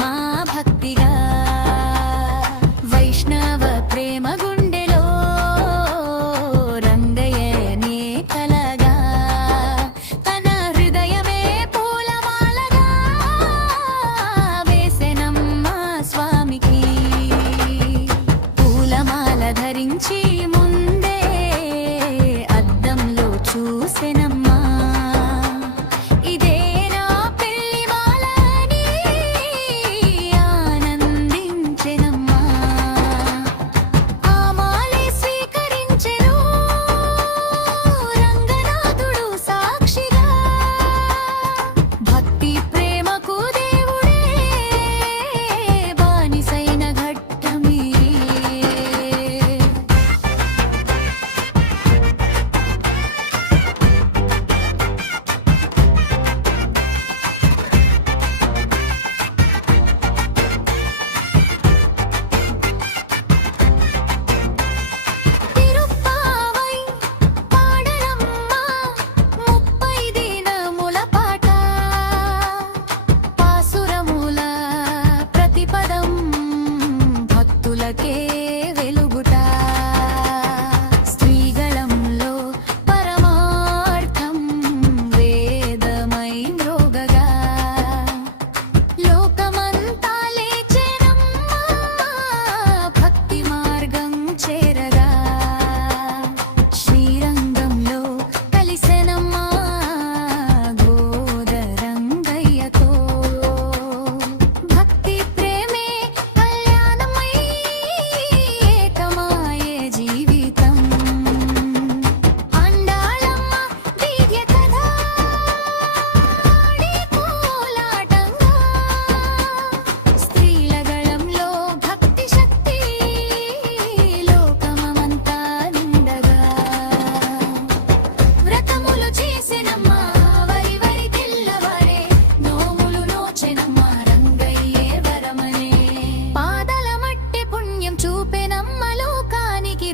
మా భక్తిగా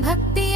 भक्ति